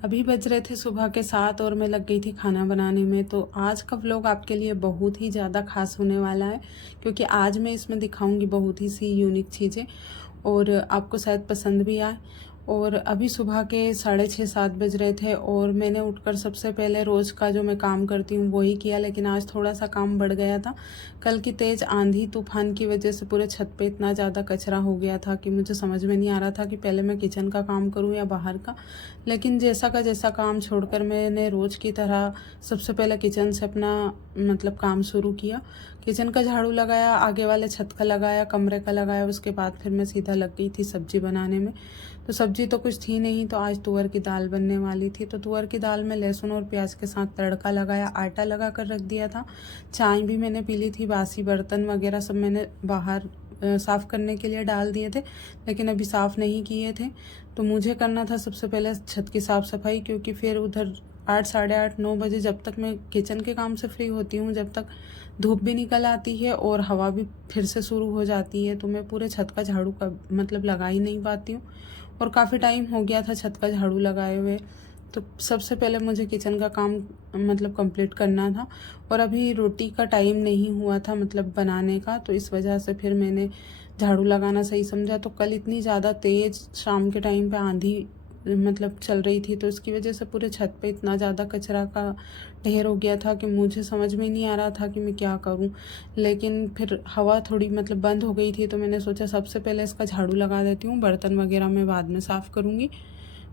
अभी बज रहे थे सुबह के 7 और मैं लग गई थी खाना बनाने में। तो आज का व्लॉग आपके लिए बहुत ही ज़्यादा खास होने वाला है, क्योंकि आज मैं इसमें दिखाऊंगी बहुत ही सी यूनिक चीज़ें और आपको शायद पसंद भी आए। और अभी सुबह के 6:30-7 बज रहे थे और मैंने उठकर सबसे पहले रोज़ का जो मैं काम करती हूँ वही किया, लेकिन आज थोड़ा सा काम बढ़ गया था। कल की तेज़ आंधी तूफान की वजह से पूरे छत पे इतना ज़्यादा कचरा हो गया था कि मुझे समझ में नहीं आ रहा था कि पहले मैं किचन का काम करूँ या बाहर का। लेकिन जैसा का जैसा काम छोड़कर मैंने रोज़ की तरह सबसे पहले किचन से अपना काम शुरू किया। किचन का झाड़ू लगाया, आगे वाले छत का लगाया, कमरे का लगाया, उसके बाद फिर मैं सीधा लग गई थी सब्जी बनाने में। तो सब्जी तो कुछ थी नहीं, तो आज तुअर की दाल बनने वाली थी। तो तुअर की दाल में लहसुन और प्याज के साथ तड़का लगाया, आटा लगा कर रख दिया था। चाय भी मैंने पी ली थी, बासी बर्तन वगैरह सब मैंने बाहर साफ़ करने के लिए डाल दिए थे, लेकिन अभी साफ़ नहीं किए थे। तो मुझे करना था सबसे पहले छत की साफ़ सफाई, क्योंकि फिर उधर 8, साढ़े 8, 9 बजे जब तक मैं किचन के काम से फ्री होती हूँ, जब तक धूप भी निकल आती है और हवा भी फिर से शुरू हो जाती है, तो मैं पूरे छत का झाड़ू का लगा ही नहीं पाती हूँ। और काफ़ी टाइम हो गया था छत का झाड़ू लगाए हुए। तो सबसे पहले मुझे किचन का काम कंप्लीट करना था। और अभी रोटी का टाइम नहीं हुआ था बनाने का, तो इस वजह से फिर मैंने झाड़ू लगाना सही समझा। तो कल इतनी ज़्यादा तेज़ शाम के टाइम पे आंधी चल रही थी, तो इसकी वजह से पूरे छत पे इतना ज़्यादा कचरा का ढेर हो गया था कि मुझे समझ में नहीं आ रहा था कि मैं क्या करूं। लेकिन फिर हवा थोड़ी बंद हो गई थी, तो मैंने सोचा सबसे पहले इसका झाड़ू लगा देती हूँ, बर्तन वगैरह मैं बाद में साफ़ करूँगी।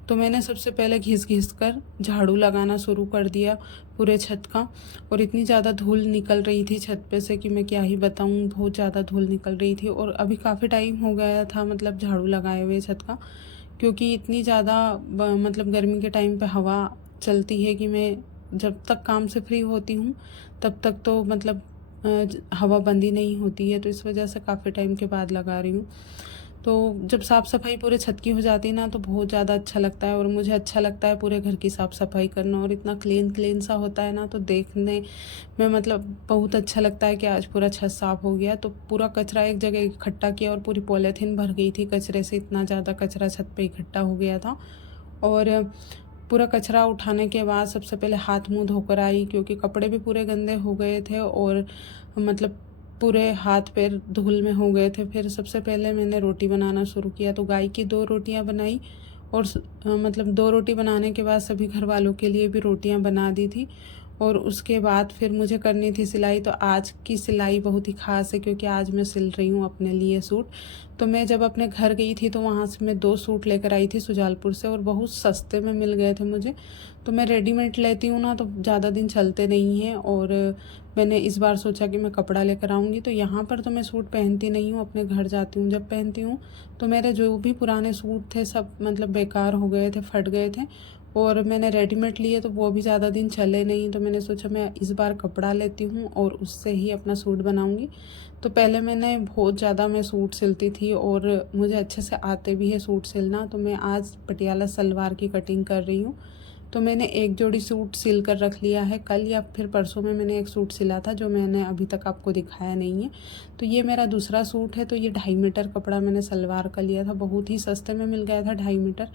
तो मैंने सबसे पहले घिस घिस कर झाड़ू लगाना शुरू कर दिया पूरे छत का। और इतनी ज़्यादा धूल निकल रही थी छत पे से कि मैं क्या ही बताऊँ, बहुत ज़्यादा धूल निकल रही थी। और अभी काफ़ी टाइम हो गया था झाड़ू लगाए हुए छत का, क्योंकि इतनी ज़्यादा गर्मी के टाइम पे हवा चलती है कि मैं जब तक काम से फ्री होती हूँ तब तक तो हवा बंद ही नहीं होती है। तो इस वजह से काफ़ी टाइम के बाद लगा रही हूँ। तो जब साफ़ सफाई पूरे छत की हो जाती है ना, तो बहुत ज़्यादा अच्छा लगता है। और मुझे अच्छा लगता है पूरे घर की साफ़ सफाई करना, और इतना क्लीन क्लीन सा होता है ना, तो देखने में बहुत अच्छा लगता है कि आज पूरा छत साफ़ हो गया। तो पूरा कचरा एक जगह इकट्ठा किया और पूरी पॉलीथीन भर गई थी कचरे से, इतना ज़्यादा कचरा छत पे इकट्ठा हो गया था। और पूरा कचरा उठाने के बाद सबसे पहले हाथ मुंह धोकर आई, क्योंकि कपड़े भी पूरे गंदे हो गए थे और पूरे हाथ पैर धूल में हो गए थे। फिर सबसे पहले मैंने रोटी बनाना शुरू किया। तो गाय की 2 रोटियां बनाई, और 2 रोटी बनाने के बाद सभी घर वालों के लिए भी रोटियां बना दी थी। और उसके बाद फिर मुझे करनी थी सिलाई। तो आज की सिलाई बहुत ही ख़ास है, क्योंकि आज मैं सिल रही हूँ अपने लिए सूट। तो मैं जब अपने घर गई थी तो वहाँ से मैं 2 सूट लेकर आई थी सुजालपुर से, और बहुत सस्ते में मिल गए थे मुझे। तो मैं रेडीमेड लेती हूँ ना, तो ज़्यादा दिन चलते नहीं हैं। और मैंने इस बार सोचा कि मैं कपड़ा लेकर आऊँगी। तो यहाँ पर तो मैं सूट पहनती नहीं हूँ, अपने घर जाती हूँ जब पहनती हूँ। तो मेरे जो भी पुराने सूट थे सब बेकार हो गए थे, फट गए थे। और मैंने रेडीमेड लिए तो वो भी ज़्यादा दिन चले नहीं। तो मैंने सोचा मैं इस बार कपड़ा लेती हूँ और उससे ही अपना सूट बनाऊँगी। तो पहले मैंने बहुत ज़्यादा मैं सूट सिलती थी और मुझे अच्छे से आते भी है सूट सिलना। तो मैं आज पटियाला सलवार की कटिंग कर रही हूँ। तो मैंने एक जोड़ी सूट सिल कर रख लिया है। कल या फिर परसों में मैंने एक सूट सिला था, जो मैंने अभी तक आपको दिखाया नहीं है। तो ये मेरा दूसरा सूट है। तो ये 2.5 मीटर कपड़ा मैंने सलवार का लिया था, बहुत ही सस्ते में मिल गया था। 2.5 मीटर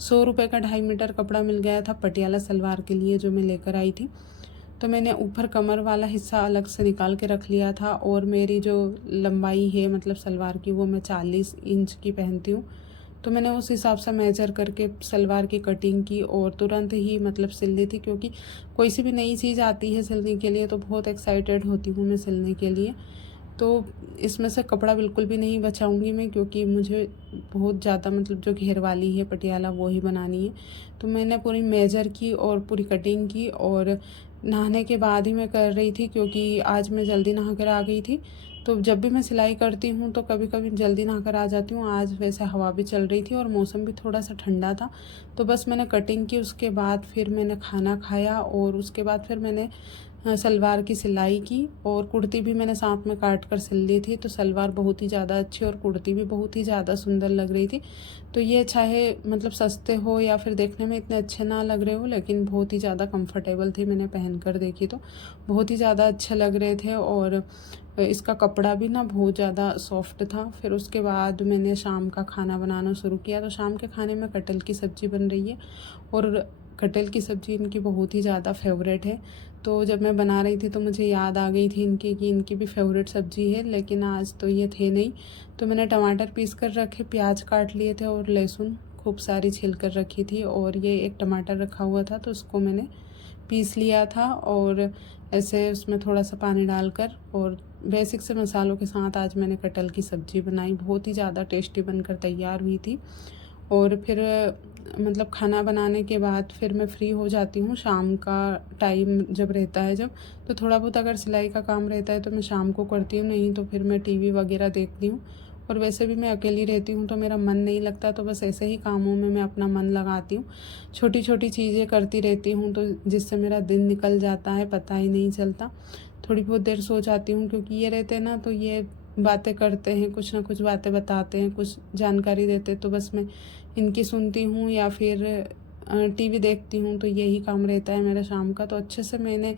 100 रुपये का 2.5 मीटर कपड़ा मिल गया था पटियाला सलवार के लिए, जो मैं लेकर आई थी। तो मैंने ऊपर कमर वाला हिस्सा अलग से निकाल के रख लिया था। और मेरी जो लंबाई है सलवार की, वो मैं 40 इंच की पहनती हूँ। तो मैंने उस हिसाब से मेजर करके सलवार की कटिंग की और तुरंत ही सिल ली थी, क्योंकि कोई सी भी नई चीज़ आती है सिलने के लिए तो बहुत एक्साइटेड होती हूँ मैं सिलने के लिए। तो इसमें से कपड़ा बिल्कुल भी नहीं बचाऊंगी मैं, क्योंकि मुझे बहुत ज़्यादा जो घेर वाली है पटियाला वो ही बनानी है। तो मैंने पूरी मेजर की और पूरी कटिंग की, और नहाने के बाद ही मैं कर रही थी, क्योंकि आज मैं जल्दी नहा कर आ गई थी। तो जब भी मैं सिलाई करती हूँ तो कभी कभी जल्दी नहा कर आ जाती हूँ। आज वैसे हवा भी चल रही थी और मौसम भी थोड़ा सा ठंडा था। तो बस मैंने कटिंग की, उसके बाद फिर मैंने खाना खाया, और उसके बाद फिर मैंने सलवार की सिलाई की। और कुर्ती भी मैंने साथ में काट कर सिल ली थी। तो सलवार बहुत ही ज़्यादा अच्छी और कुर्ती भी बहुत ही ज़्यादा सुंदर लग रही थी। तो ये चाहे सस्ते हो या फिर देखने में इतने अच्छे ना लग रहे हो, लेकिन बहुत ही ज़्यादा कंफर्टेबल थी। मैंने पहन कर देखी तो बहुत ही ज़्यादा अच्छे लग रहे थे, और इसका कपड़ा भी ना बहुत ज़्यादा सॉफ्ट था। फिर उसके बाद मैंने शाम का खाना बनाना शुरू किया। तो शाम के खाने में कटहल की सब्ज़ी बन रही है, और कटहल की सब्ज़ी इनकी बहुत ही ज़्यादा फेवरेट है। तो जब मैं बना रही थी तो मुझे याद आ गई थी इनकी कि इनकी भी फेवरेट सब्ज़ी है, लेकिन आज तो ये थे नहीं। तो मैंने टमाटर पीस कर रखे, प्याज काट लिए थे और लहसुन खूब सारी छील कर रखी थी, और ये एक टमाटर रखा हुआ था तो उसको मैंने पीस लिया था। और ऐसे उसमें थोड़ा सा पानी डालकर और बेसिक से मसालों के साथ आज मैंने कटहल की सब्ज़ी बनाई। बहुत ही ज़्यादा टेस्टी बनकर तैयार हुई थी। और फिर मतलब खाना बनाने के बाद फिर मैं फ्री हो जाती हूँ। शाम का टाइम जब रहता है जब, तो थोड़ा बहुत अगर सिलाई का काम रहता है तो मैं शाम को करती हूँ, नहीं तो फिर मैं टीवी वगैरह देखती हूँ। और वैसे भी मैं अकेली रहती हूँ तो मेरा मन नहीं लगता, तो बस ऐसे ही कामों में मैं अपना मन लगाती हूँ। छोटी छोटी चीज़ें करती रहती हूँ, तो जिससे मेरा दिन निकल जाता है, पता ही नहीं चलता। थोड़ी बहुत देर सो जाती हूँ, क्योंकि ये रहते हैं ना तो ये बातें करते हैं, कुछ ना कुछ बातें बताते हैं, कुछ जानकारी देते हैं, तो बस मैं इनकी सुनती हूँ या फिर टीवी देखती हूँ। तो यही काम रहता है मेरा शाम का। तो अच्छे से मैंने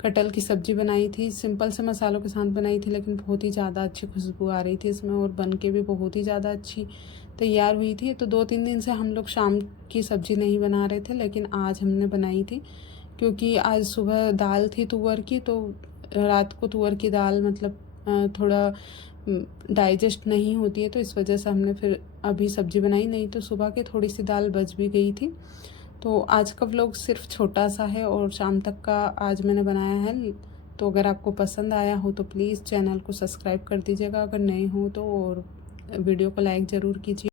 कटहल की सब्ज़ी बनाई थी, सिंपल से मसालों के साथ बनाई थी, लेकिन बहुत ही ज़्यादा अच्छी खुशबू आ रही थी इसमें, और बन के भी बहुत ही ज़्यादा अच्छी तैयार हुई थी। तो 2-3 दिन से हम लोग शाम की सब्ज़ी नहीं बना रहे थे, लेकिन आज हमने बनाई थी, क्योंकि आज सुबह दाल थी तुअर की, तो रात को तुअर की दाल मतलब थोड़ा डाइजेस्ट नहीं होती है, तो इस वजह से हमने फिर अभी सब्ज़ी बनाई, नहीं तो सुबह के थोड़ी सी दाल बच भी गई थी। तो आज का व्लॉग सिर्फ छोटा सा है और शाम तक का आज मैंने बनाया है। तो अगर आपको पसंद आया हो तो प्लीज़ चैनल को सब्सक्राइब कर दीजिएगा अगर नए हो तो, और वीडियो को लाइक ज़रूर कीजिए।